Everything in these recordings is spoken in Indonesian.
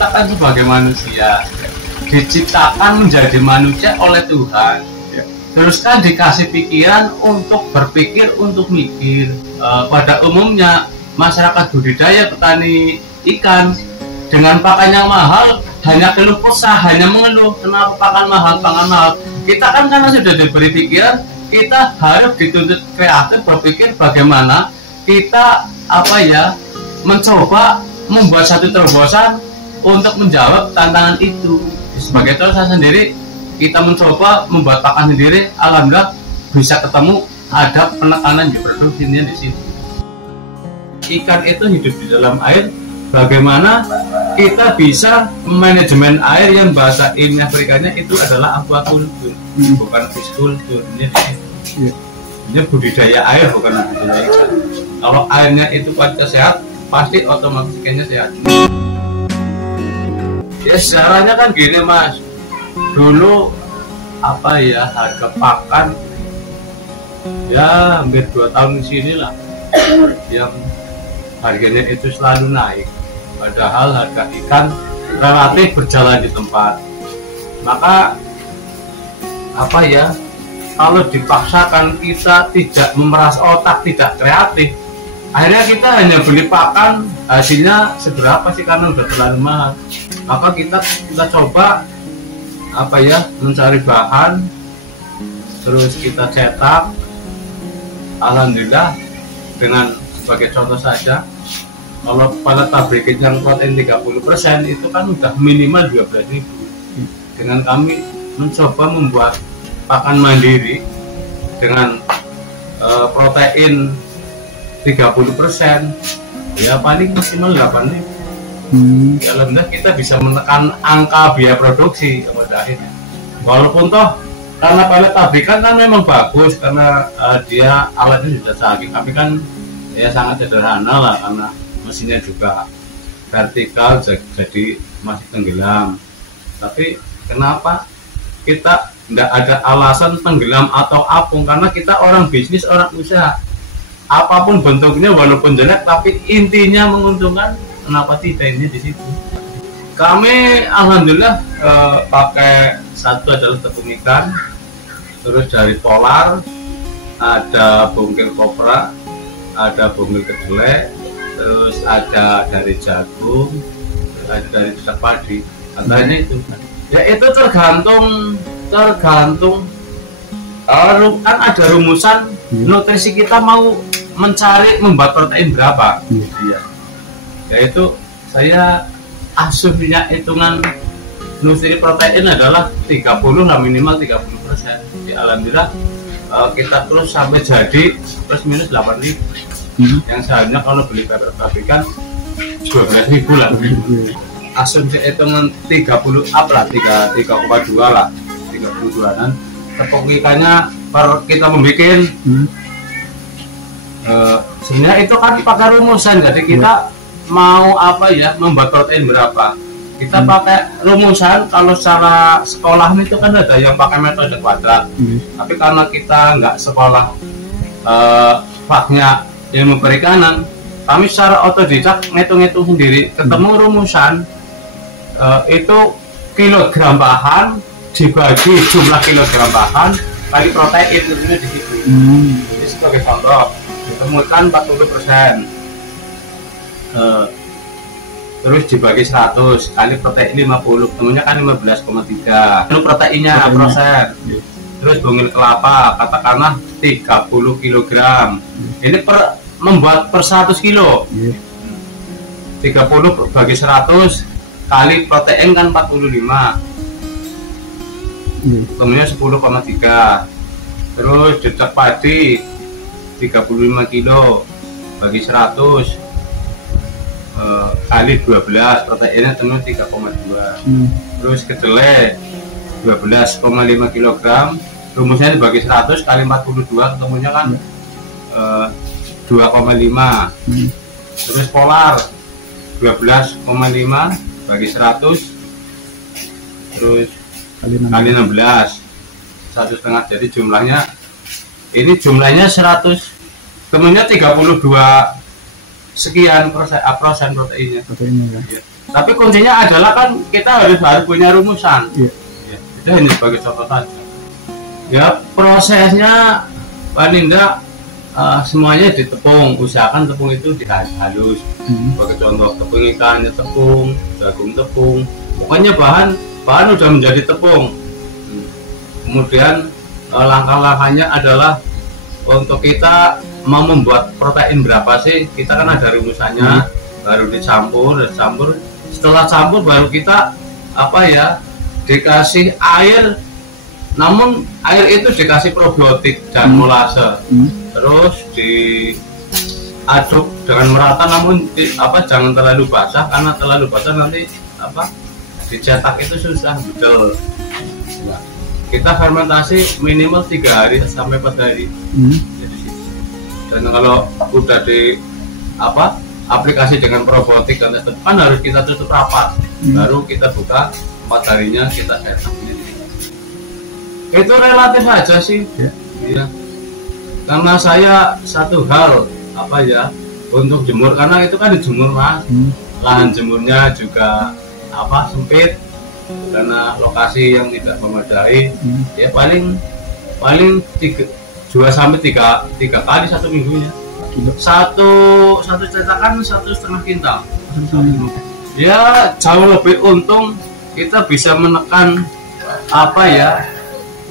kita kan sebagai manusia diciptakan menjadi manusia oleh Tuhan. Terus kan dikasih pikiran untuk berpikir, untuk mikir. Pada umumnya masyarakat budidaya petani ikan dengan pakan yang mahal hanya keluh kesah, hanya mengeluh kenapa pakan mahal. Kita kan karena sudah diberi pikiran, kita harus dituntut kreatif berpikir bagaimana kita mencoba membuat satu terobosan untuk menjawab tantangan itu. Sebagai contoh saya sendiri, kita mencoba membuat pakan sendiri, alhamdulillah bisa ketemu ada penekanan di produksinya di situ. Ikan itu hidup di dalam air, bagaimana kita bisa manajemen air yang bahasa ilmiah berikannya itu adalah aquaculture, bukan pisciculture. Ini budidaya air, bukan budidaya ikan. Kalau airnya itu kualitas sehat, pasti otomatis ikannya sehat. Ya sejarahnya kan gini Mas, dulu harga pakan ya hampir 2 tahun di sini lah yang harganya itu selalu naik, padahal harga ikan relatif berjalan di tempat. Maka kalau dipaksakan kita tidak memeras otak, tidak kreatif, akhirnya kita hanya beli pakan, hasilnya seberapa sih karena udah terlalu mahal. Maka kita coba mencari bahan, terus kita cetak. Alhamdulillah, dengan sebagai contoh saja, kalau pada pabrik yang protein 30% itu kan udah minimal 12.000. Dengan kami mencoba membuat pakan mandiri dengan protein 30%, ya paling maksimal 8.000. Alhamdulillah kita bisa menekan angka biaya produksi pada akhirnya. Walaupun toh karena pelet pabrikan kan memang bagus karena dia alatnya sudah canggih, tapi kan ya sangat sederhana lah karena mesinnya juga vertikal jadi masih tenggelam. Tapi kenapa kita tidak ada alasan tenggelam atau apung? Karena kita orang bisnis, orang usaha. Apapun bentuknya walaupun jelek tapi intinya menguntungkan, kenapa tidak ini di situ? Kami alhamdulillah pakai satu adalah tepung ikan, terus dari Polar, ada bungkil kopra, ada bungkil kedelai, terus ada dari jagung, ada dari dedak padi. Antara itu, ya itu tergantung kan ada rumusan nutrisi kita mau mencari membuat protein berapa. Yaitu saya asumsinya hitungan nutrisi protein adalah 30 lah, minimal 30%. Ya, alhamdulillah kita terus sampai jadi plus minus 8.000. Yang seharusnya kalau beli pabrikan 12.000 lah. Asumsi hitungan 30 up lah, 3,2 lah, 32an. Tepung ikannya per kita membuat sebenarnya itu kan pakai rumusan, jadi kita mau membuat protein berapa, kita pakai rumusan. Kalau secara sekolah itu kan ada yang pakai metode kuadrat, tapi karena kita nggak sekolah faknya ilmu perikanan, kami secara otodidak ngitung-ngitung sendiri, ketemu rumusan itu kilogram bahan dibagi jumlah kilogram bahan kali protein, tentunya di situ. Jadi sebagai contoh, ditemukan 40%, terus dibagi 100 kali protein 50, temunya kan 15,3. Itu proteinnya persen. Terus bungil kelapa katakanlah 30 kg. Ini membuat per 100 kilo. 30 bagi 100 kali protein kan 45. Temunya 10,3. Terus dedak padi 35 kilo bagi 100 kali 12, proteinnya temunya 3,2. Terus kedelai 12,5 kg, rumusnya dibagi 100 kali 42, ketemunya kan 2,5. Terus Polar 12,5 bagi 100 terus kali 16, 1,5. jadi jumlahnya 100, temunya 32 sekian persen proteinnya. Ya. Tapi kuncinya adalah kan kita harus punya rumusan. Ya, itu hanya sebagai contoh saja. Ya prosesnya paling enggak semuanya ditepung, usahakan tepung itu halus. Sebagai contoh tepung ikannya tepung, jagung tepung, pokoknya bahan udah menjadi tepung. Kemudian langkah-langkahnya adalah untuk kita mau membuat protein berapa sih, kita kan ada rumusannya. Baru dicampur. Setelah campur baru kita dikasih air, namun air itu dikasih probiotik dan molase. Terus diaduk dengan merata, namun jangan terlalu basah, karena terlalu basah nanti dicetak itu susah betul. Kita fermentasi minimal 3 hari sampai 4 hari. Dan kalau udah aplikasi dengan probiotik dan kan harus kita tutup rapat, baru kita buka 4 harinya kita cetak. Itu relatif aja sih. Ya. Karena saya satu hal untuk jemur, karena itu kan dijemur Mas. Lahan jemurnya juga sempit karena lokasi yang tidak memadai. Ya paling 2 sampai 3 kali satu minggunya. Satu cetakan 1,5 kintal. Ya jauh lebih untung, kita bisa menekan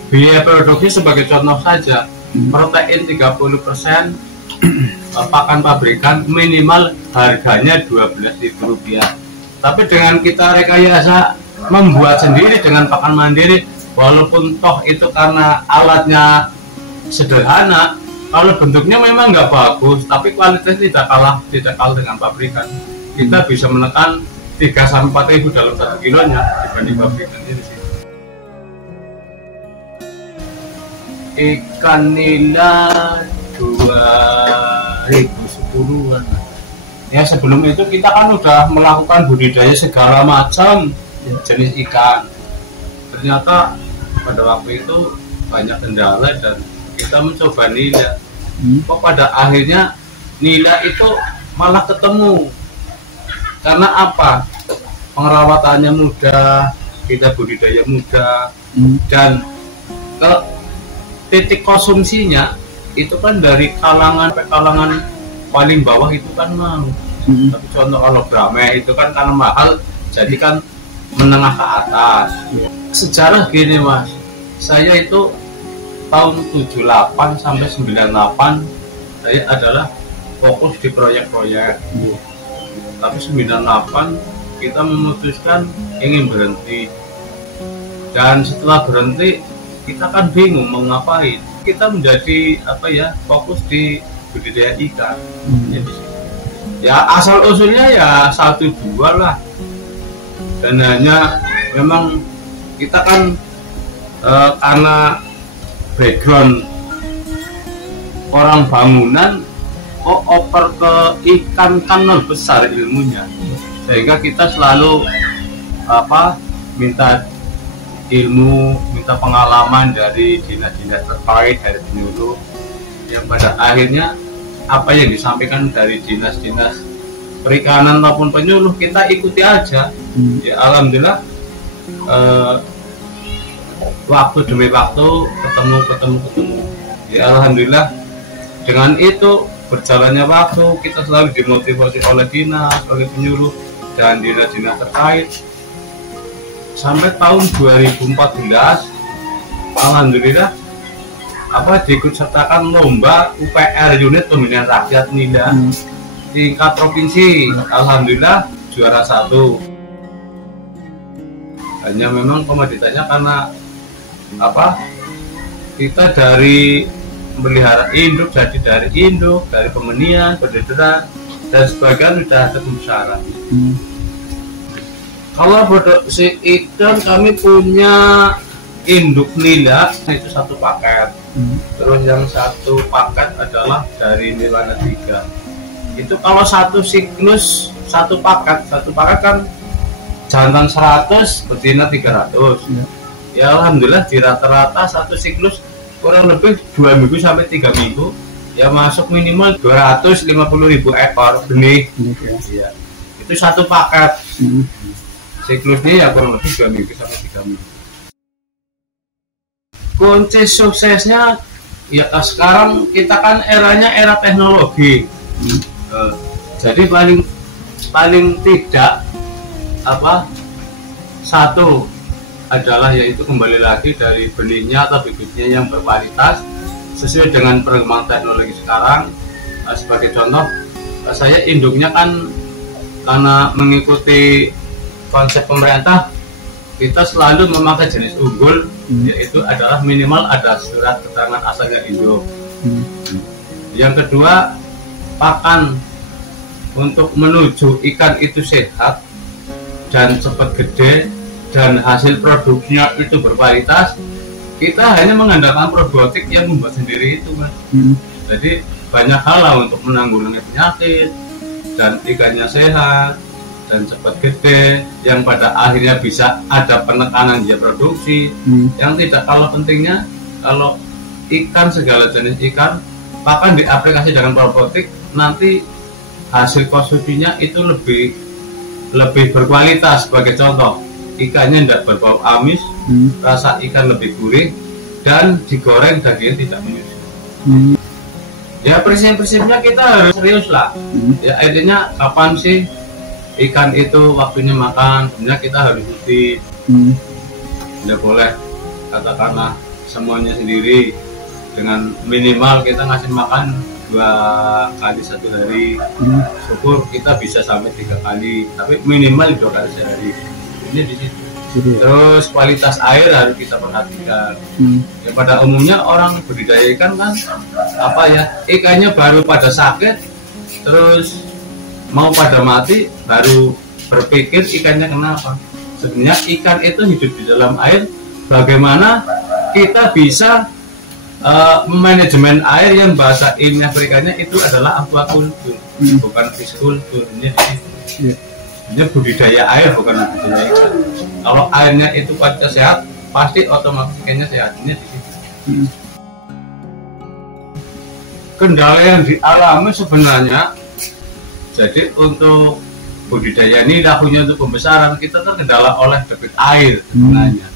biaya produksi. Sebagai contoh saja, protein 30%, pakan pabrikan minimal harganya Rp12.000. Tapi dengan kita rekayasa membuat sendiri dengan pakan mandiri, walaupun toh itu karena alatnya sederhana, kalau bentuknya memang nggak bagus, tapi kualitasnya tidak kalah dengan pabrikan. Kita bisa menekan 3-4 ribu dalam 1 kilonya dibanding pabrikan ini sih. Ikan nila 2010-an. Ya sebelum itu kita kan udah melakukan budidaya segala macam jenis ikan. Ternyata pada waktu itu banyak kendala dan kita mencoba nila. Kok pada akhirnya nila itu malah ketemu. Karena apa? Pengerawatannya mudah, kita budidaya mudah, dan ke titik konsumsinya itu kan dari kalangan paling bawah itu kan mau. Tapi contoh kalau brame itu kan karena mahal, jadi kan menengah ke atas. Sejarah gini Mas, saya itu tahun 78 sampai 98 saya adalah fokus di proyek-proyek. Tapi 98 kita memutuskan ingin berhenti. Dan setelah berhenti kita kan bingung mau ngapain. Kita menjadi fokus di budidaya ikan. Ya asal usulnya ya 1-2 lah. Dan hanya memang kita kan karena background orang bangunan, oper ke ikan kan besar ilmunya, sehingga kita selalu minta ilmu, minta pengalaman dari dinas-dinas terkait, dari penyuluh, yang pada akhirnya apa yang disampaikan dari dinas-dinas perikanan maupun penyuluh kita ikuti aja. Ya alhamdulillah waktu demi waktu ketemu. Ya alhamdulillah dengan itu berjalannya waktu kita selalu dimotivasi oleh dinas, oleh penyuluh dan dinas-dinas terkait sampai tahun 2014 alhamdulillah diikut sertakan lomba UPR unit pembinaan rakyat nila tingkat provinsi. Alhamdulillah juara 1. Hanya memang komoditasnya karena kita dari melihara induk, jadi dari induk, dari pemenian, pedederan dan sebagian sudah terpenuhi syarat. Kalau produksi ikan kami punya induk nila itu 1 paket. Terus yang 1 paket adalah dari Nirwana 3. Itu kalau 1 siklus 1 paket kan jantan 100, betina 300. Ya alhamdulillah di rata-rata 1 siklus kurang lebih 2 minggu sampai 3 minggu ya masuk minimal 250.000 ekor benih. Ya. itu satu paket. Siklusnya ya kurang lebih 2 minggu sampai 3 minggu. Kunci suksesnya ya sekarang kita kan eranya era teknologi. Jadi paling tidak satu adalah yaitu kembali lagi dari benihnya atau bibitnya yang berkualitas sesuai dengan perkembangan teknologi sekarang. Sebagai contoh, saya induknya kan karena mengikuti konsep pemerintah, kita selalu memakai jenis unggul, yaitu adalah minimal ada surat keterangan asalnya induk. Yang kedua, pakan untuk menuju ikan itu sehat dan cepat gede dan hasil produksinya itu berkualitas. Kita hanya mengandalkan probiotik yang membuat sendiri itu, Mas. Jadi banyak hal lah untuk menanggulangi penyakit dan ikannya sehat dan cepat gede, yang pada akhirnya bisa ada penekanan dia produksi. Yang tidak kalah pentingnya, kalau ikan, segala jenis ikan pakan diaplikasi dengan probiotik, nanti hasil konsumsinya itu lebih berkualitas. Sebagai contoh, ikannya tidak berbau amis, rasa ikan lebih gurih, dan digoreng dagingnya tidak menyusut. Ya prinsip-prinsipnya kita harus serius lah. Ya intinya kapan sih ikan itu waktunya makan, sebenarnya kita harus ikuti. Tidak boleh katakanlah semuanya sendiri. Dengan minimal kita ngasih makan 2 kali satu hari. Syukur kita bisa sampai 3 kali, tapi minimal 2 kali sehari. Ini di situ. Terus kualitas air harus kita perhatikan. Ya, pada umumnya orang budidaya ikan kan ikannya baru pada sakit, terus mau pada mati, baru berpikir ikannya kenapa. Sebenarnya ikan itu hidup di dalam air. Bagaimana kita bisa manajemen air, yang bahasa ilmiah berikannya itu adalah aquaculture, bukan pisciculture. Ini budidaya air, bukan budidaya ikan. Kalau airnya itu kualitas sehat, pasti otomatis ikannya sehat. Ini di situ. Kendala yang dialami sebenarnya, jadi untuk budidaya ini lakunya untuk pembesaran, kita terkendala oleh debit air sebenarnya.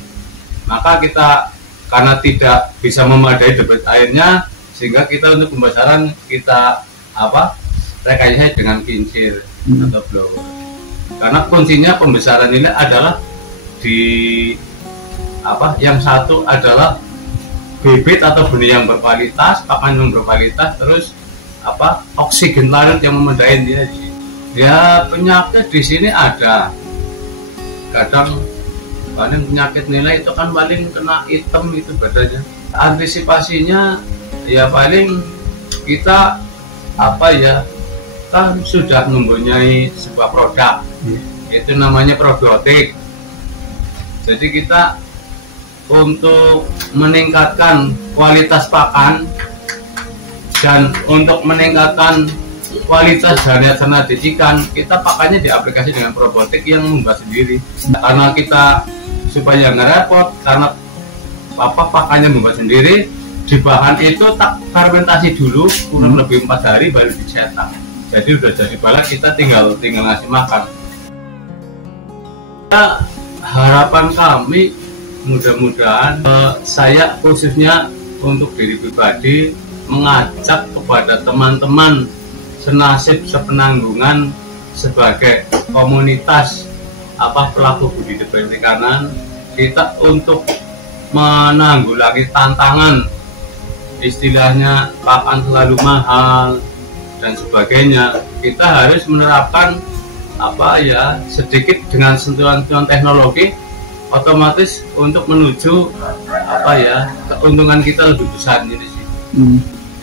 Maka kita karena tidak bisa memadai debit airnya, sehingga kita untuk pembesaran kita rekayasa dengan kincir atau blower. Karena kuncinya pembesaran ini adalah yang satu adalah bibit atau benih yang berkualitas, pakan yang berkualitas, terus oksigen larut yang memadai dia. Ya penyakit di sini ada. Kadang paling penyakit nilai itu kan paling kena hitam itu badannya. Antisipasinya ya paling kita kan sudah mempunyai sebuah produk, itu namanya probiotik. Jadi kita untuk meningkatkan kualitas pakan dan untuk meningkatkan kualitas dari ternak ikan, kita pakannya diaplikasi dengan probiotik yang membuat sendiri. Karena kita supaya nggak repot, karena pakannya membuat sendiri, di bahan itu tak fermentasi dulu kurang lebih 4 hari baru dicetak. Jadi udah jadi balak, kita tinggal ngasih makan. Harapan kami mudah-mudahan saya khususnya untuk diri pribadi mengajak kepada teman-teman senasib sepenanggungan sebagai komunitas pelaku budidaya perikanan, kita untuk menanggulangi tantangan istilahnya pakan selalu mahal dan sebagainya. Kita harus menerapkan sedikit dengan sentuhan teknologi, otomatis untuk menuju keuntungan kita lebih besar jadi sih.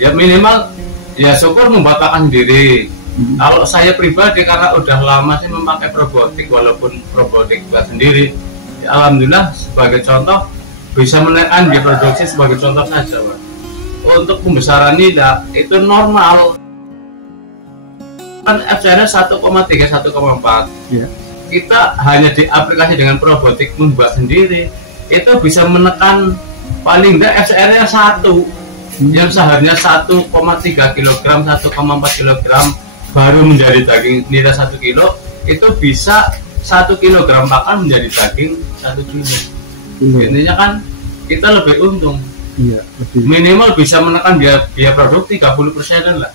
Ya minimal ya syukur membuat pakan sendiri. Kalau saya pribadi karena udah lama sih memakai probiotik, walaupun probiotik buat sendiri, ya alhamdulillah sebagai contoh bisa menaikkan dia produksi, sebagai contoh saja, Pak. Untuk pembesaran nida itu normal kan FCR-nya 1,3 1,4. Kita hanya diaplikasi dengan probiotik membuat sendiri, itu bisa menekan paling tidak FCR-nya 1 yang seharusnya 1,3 kg 1,4 kg baru menjadi daging nida 1 kilo, itu bisa 1 kilogram pakan menjadi daging 1 kilo. Intinya kan kita lebih untung. Iya, Minimal bisa menekan biaya produk 30% lah.